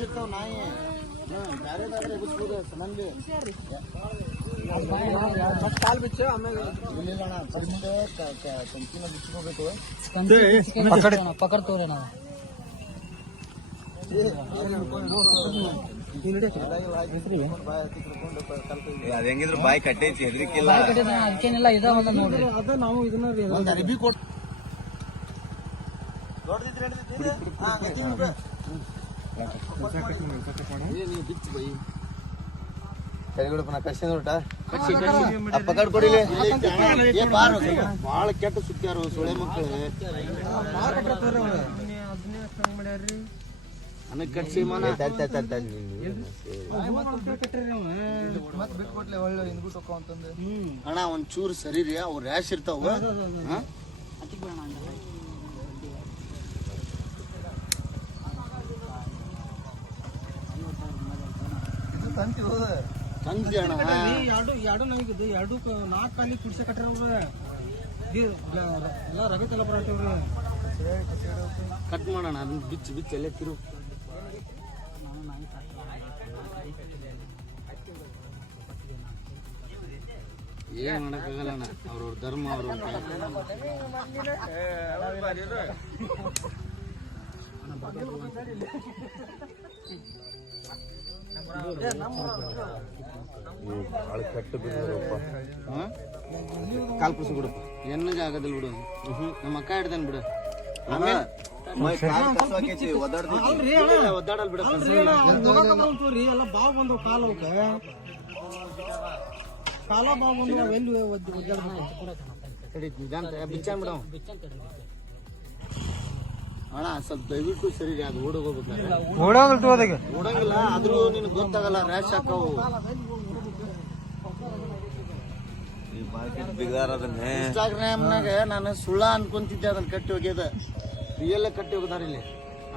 rash ಇರ್ತಾವ ನಾಯಿ ಬ್ಯಾರೆದಾದ್ರೆ ಎಬ್ಬಿಸ್ಬೋದು ಸಣ್ಣಂದಿ ಕಾಲ್ ಬಿಚ್ಚ ಆಮೇಲೆ ಇಲ್ಲ ಅಣ್ಣ ಫಸ್ಟ್ ಕಂಚಿನ ಬಿಚ್ಕೋಬೇಕು ಪಕಡ್ ತೋರ ನಾವು ಅದ ಹೆಂಗಿದ್ರು ಬಾಯಿ ಕಟ್ಟೈತಿ ಹೆದರಿಕಿಲ್ಲ ಅದಕ್ಕೇನಿಲ್ಲ ಇದ ಒಂದ ನೋಡ್ರಿ ಅದ ನಾವು ಇದನ್ನ ಒಂದು ಅರಿಬಿ ಕೊಟ್ಟು ಪಕಡ್ ಕೊಡಿಲಿ ಬಾಳ ಕೆಟ್ಟ ಸುತ್ತಾರು ಸೊಳೆ ಮಕ್ಕಳು ನನಗ್ ಕಟ್ಸಿ ಮನ ಅಣ್ಣ ಒಂದ್ ಚೂರು ಸರಿ ರೀ ಅವ್ರ ರ್ಯಾಶ್ ಇರ್ತಾವ ತಂತಿ ಅಣ್ಣ ಎರಡು ನಮಗಿದ್ದು ಎರಡು 4 ಕಾಲಿ ಕುರ್ಸಿ ಕಟ್ಟಿರವ್ರ ಎಲ್ಲ ರಗತೆಲ್ಲ ಬರತ್ತವ್ರ ಕಟ್ ಮಾಡೋಣ ಅದನ್ನ ಬಿಚ್ಚ ಎಲ್ಲ ತಿರು ಏನ್ ಮಾಡಕ್ಕಾಗಲ್ಲ ಅಣ್ಣ ಅವ್ರವ್ರ ಧರ್ಮ ಅವ್ರ ಕಾಲ್ ಕುಸಿ ಬಿಡಪ್ಪ ಎನ್ನ ಜಾಗದಲ್ಲಿ ಬಿಡು ನಮ್ಮ ಅಕ್ಕ ಹಿಡ್ದಾನ ಬಿಡು ಆಮೇಲೆ ಒದ್ದಾಡಲ್ ಬಿಡ ಎಲ್ಲ ಬಾವು ಬಂದು ಕಾಲ ಕಾಲ ಬಾವು ಬಂದು ಎಲ್ಲಿ ಬಿಚ್ಚಾನ್ ಬಿಡ ಅಣ್ಣ ಸ್ವಲ್ಪ ದಯವಿಟ್ಟು ಸರಿ ಅದು ಓಡೋಗಿಲ್ಲ ಆದ್ರೂ ನಿನ್ಗೆ ಗೊತ್ತಾಗಲ್ಲ ರ್ಯಾಶ್ ಹಾಕವು ಇನ್ಸ್ಟಾಗ್ರಾಮ್ನಾಗ ನಾನು ಸುಳ್ಳ ಅನ್ಕೊಂತಿದ್ದೆ ಅದನ್ನ ಕಟ್ಟಿ ಹೋಗ್ಯದ ರಿಯಲ್ ಕಟ್ಟಿ ಹೋಗದಾರ ಇಲ್ಲಿ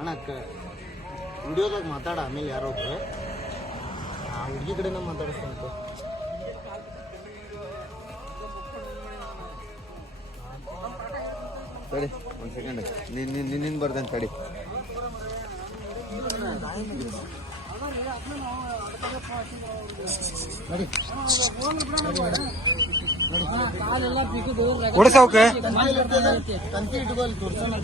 ಅಣ್ಣ ವಿಡಿಯೋದಾಗ ಮಾತಾಡ ಆಮೇಲೆ ಯಾರೋ ಒಬ್ರು ಆ ಹುಡುಗಿ ಕಡೆನ ಮಾತಾಡಿಸ್ತಾನೆ ತಡಿ ಒಂದ್ ಸೆಕೆಂಡ್ ನಿನ್ನ ಬರ್ದೇನೆ ತಡಿ ಓಡಿಸೋಕೆ ತಂತಿ ಇಟ್ಕೊಳ್ಳಿ ತೋರ್ಸೋಣ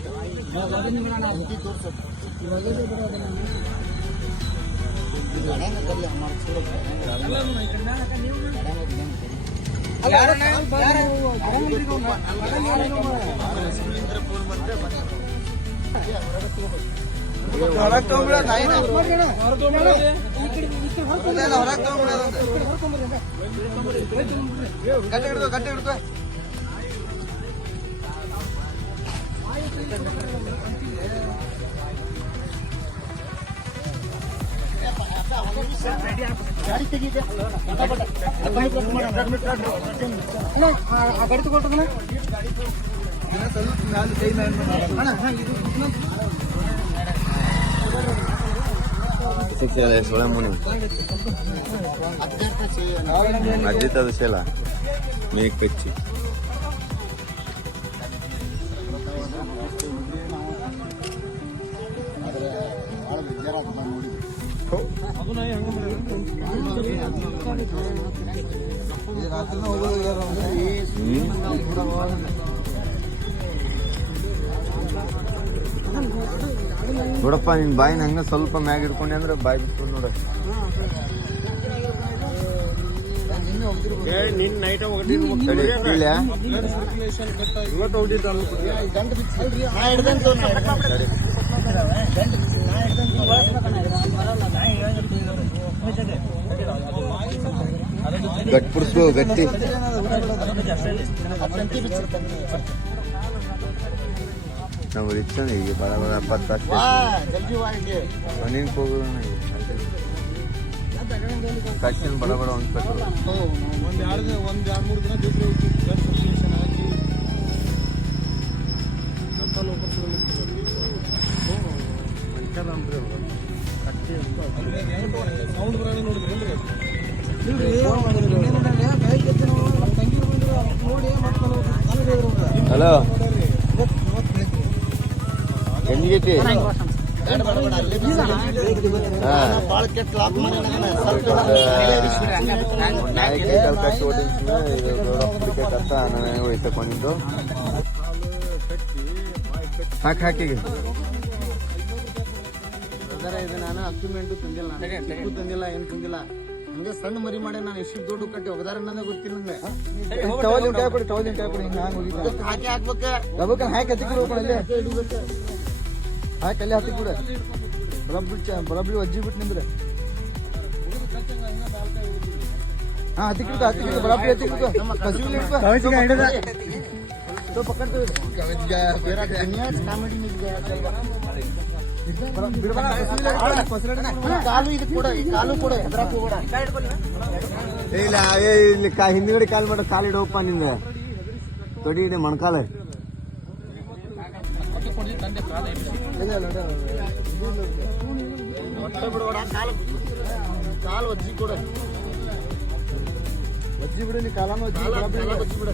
ಗಟ್ಟಿ ಹಿಡ್ಕೊ ಗಾಡಿ ತೆಗಿದೆ ಗಾಡಿ ತಗೊಳ್ತದ ಸೊಳೆ ಮುನಿ ಅಜ್ಜಿತದ ಶೇಲ ಮೇಕ್ ಕಚ್ಚಿ ನೋಡಪ್ಪ ನಿನ್ ಬಾಯಿನ ಹಂಗ ಸ್ವಲ್ಪ ಮ್ಯಾಗ ಇಟ್ಕೊಂಡೆ ಅಂದ್ರೆ ಬಾಯಿ ಬಿಟ್ಕೊಂಡು ನೋಡ ನಿನ್ ನೈಟ್ ಗಟ್ಬಿಡ್ತು ಗಟ್ಟಿ ನಾವು ರಿಕ್ಷನ್ ಈಗ ಬಡ ಬಡ 70 ನೀನ್ ಹೋಗೋದು ಕಕ್ಷನ್ ಬಡ ಬಡ ಒಂದು ಪೆಟ್ರೋಲ್ ಒಂದ್ 2-3 ದಿನ ಹಲೋ ಎಲ್ಲಿಗೈತಿ ಭಾಳ ಕೆಟ್ಟ ಲಾಕ್ ಮಾಡಿ ನಾಯಿಗೆ ಕಲ್ ಕಟ್ಟಿ ಓಡಿಸಿದ ಇದು ದೊಡ್ಡ ಕತ್ತ ನಾನು ಹೋಯ್ತಕೊಂಡಿದ್ದು ಹಾಕಿಗೆ ಇದು ನಾನು ಅಕ್ಯುಮೆಂಟು ತಂದಿಲ್ಲ ನಾನು ತಂದಿಲ್ಲ ಏನು ತಂದಿಲ್ಲ ಹಂಗೆ ಸಣ್ಣ ಮರಿ ಮಾಡಿ ನಾನು ಎಷ್ಟು ದುಡ್ಡು ಕಟ್ಟಿ ಹೋಗದಾರ ಅನ್ನೋದೇ ಗೊತ್ತಿಲ್ಲ ನಂಗೆ ಹಾಕಿ ಹಾಕ್ಬೇಕು ಹಾಕಿ ಹತ್ತಿ ಕೂಡ ಅಲ್ಲಿ ಹಾಕಿ ಅಲ್ಲಿ ಹತ್ತಿ ಕೂಡ ಬರಬ್ರಿ ಅಜ್ಜಿ ಬಿಟ್ಟು ನಿಂದ್ರೆ ಹಾ ಹತ್ತಿ ಕಿಡ್ಕ ಬರಬ್ರಿ ಹತ್ತಿ तो पकड़ते ಕಾಮಿಡಿ ಕಾಲು ಇದು ಕೂಡ ಈ ಕಾಲು ಕೂಡ ಹೆದರಾಕ್ ಹೋಗ್ಬೇಡ ಇಲ್ಲ ಇಲ್ಲಿ ಹಿಂದ್ಗಡೆ ಕಾಲ್ ಮಾಡ ಕಾಲಿಡೋಪ್ಪ ನಿಂದ ತೊಡಿ ಇದೆ ಮಣ್ಕಾಲ ಹೊಟ್ಟೆ ಬಿಡಬೇಡ ಕಾಲು ಕಾಲು ಒಜ್ಜಿ ಕೂಡ ಒಜ್ಜಿ ಬಿಡು ನೀ ಕಾಲನ್ನು ಒಜ್ಜಿ ಒಜ್ಜಿ ಬಿಡ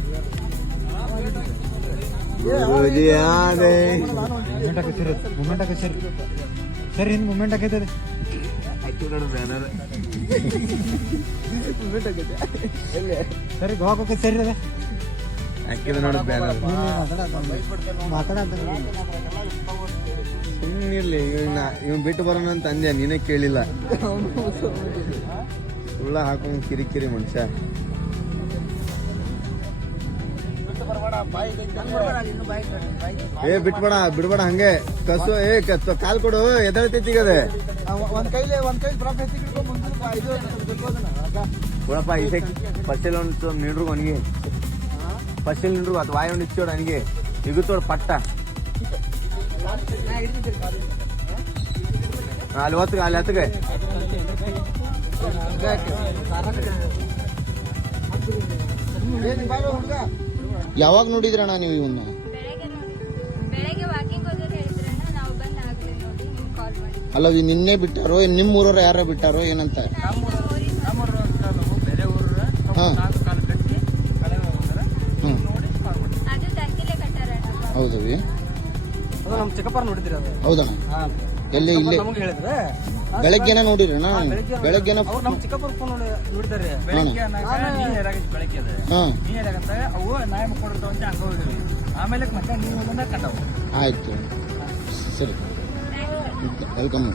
ಸರ್ ಹಿಂದ್ ಮೂಮೆಂಟ್ ಆಗೈತದೆ ಸರಿ ಗೋವಾಕ್ಕೆ ಸರಿ ಅದ ಹಾಕಿದ ನೋಡ ಬ್ಯಾನರ್ ಸುಮ್ಮನಿರ್ಲಿ ಇವ್ ಬಿಟ್ಟು ಬರೋಣ ಅಂತ ಅಂದ್ಯ ನೀನೇ ಕೇಳಿಲ್ಲ ಸುಳ್ಳ ಹಾಕೊಂಡ್ ಕಿರಿಕಿರಿ ಮನುಷ್ಯ ಬಿಟ್ಬೇಡ ಬಿಡ್ಬೇಡ ಹಂಗೆ ಕಸು ಕಾಲ್ ಕೊಡು ಎದಳ್ತೈತಿಗದೆ ಒಂದ್ ಕೈ ಪ್ರಾಫಿಟ್ ಕೊಡಪ್ಪ ಇದೇ ಪಸಲ್ ಒಂದು ನೀಡ್ರು ಅವನಿಗೆ ಪಸಲ್ ನೀಡ್ರು ಅದು ವಾಯ್ ಒಂದು ಇಚ್ಚೋಡು ಅವನಿಗೆ ಇಗುತ್ತೋಡು ಪಟ್ಟ ಅಲ್ಲಿ ಹೊತ್ತಿಗೆ ಅಲ್ಲಿ ಹತ್ತಿಗೆ ಯಾವಾಗ ನೋಡಿದ್ರಣ್ಣ ನೀವು ಇವನ್ನ ಬೆಳಗ್ಗೆ ವಾಕಿಂಗ್ ಹೋಗೋದು ಹೇಳಿದ್ರಣ್ಣ ನಾವು ಬಂದು ಆಗಲೇ ನೋಡಿ ನಿಮ್ಗೆ ಕಾಲ್ ಮಾಡಿ ಅಲ್ಲ ನಿನ್ನೆ ಬಿಟ್ಟಾರೋ ನಿಮ್ಮ ಊರವ್ರು ಯಾರ ಬಿಟ್ಟಾರೋ ಏನಂತ ಅದು ತಂಗಿಲೆ ಕಟ್ಟಾರಣ್ಣ ಹೌದು ಅದು ನಮ್ ಚಿಕ್ಕಪ್ಪ ನೋಡಿದ್ರಿ ಅದು ಹೌದಣ್ಣ ಎಲ್ಲಿ ಇಲ್ಲೇ ನಮಗೆ ಹೇಳಿದ್ರೆ ಬೆಳಗ್ಗೆನ ನೋಡಿರಣ್ಣ ಬೆಳಗ್ಗೆನ ನಮ್ ಚಿಕ್ಕಪ್ಪರ ಫೋನ್ ನೋಡಿದಾರೆ ಬೆಳಗ್ಗೆ ಬೆಳಗ್ಗೆ ಅದ ಹಾ ನೀರಾಗಂತ ಅವು ನಾಯಿ ಮುಕ್ಕೊಂಡಿರ್ತಾವ ಅಂತ ಹಂಗ ಹೋಗಿದ್ವಿ ಆಮೇಲೆ ಮತ್ತೆ ನೀವು ಕಂಡವು ಆಯ್ತು ಸರಿ ವೆಲ್ಕಮ್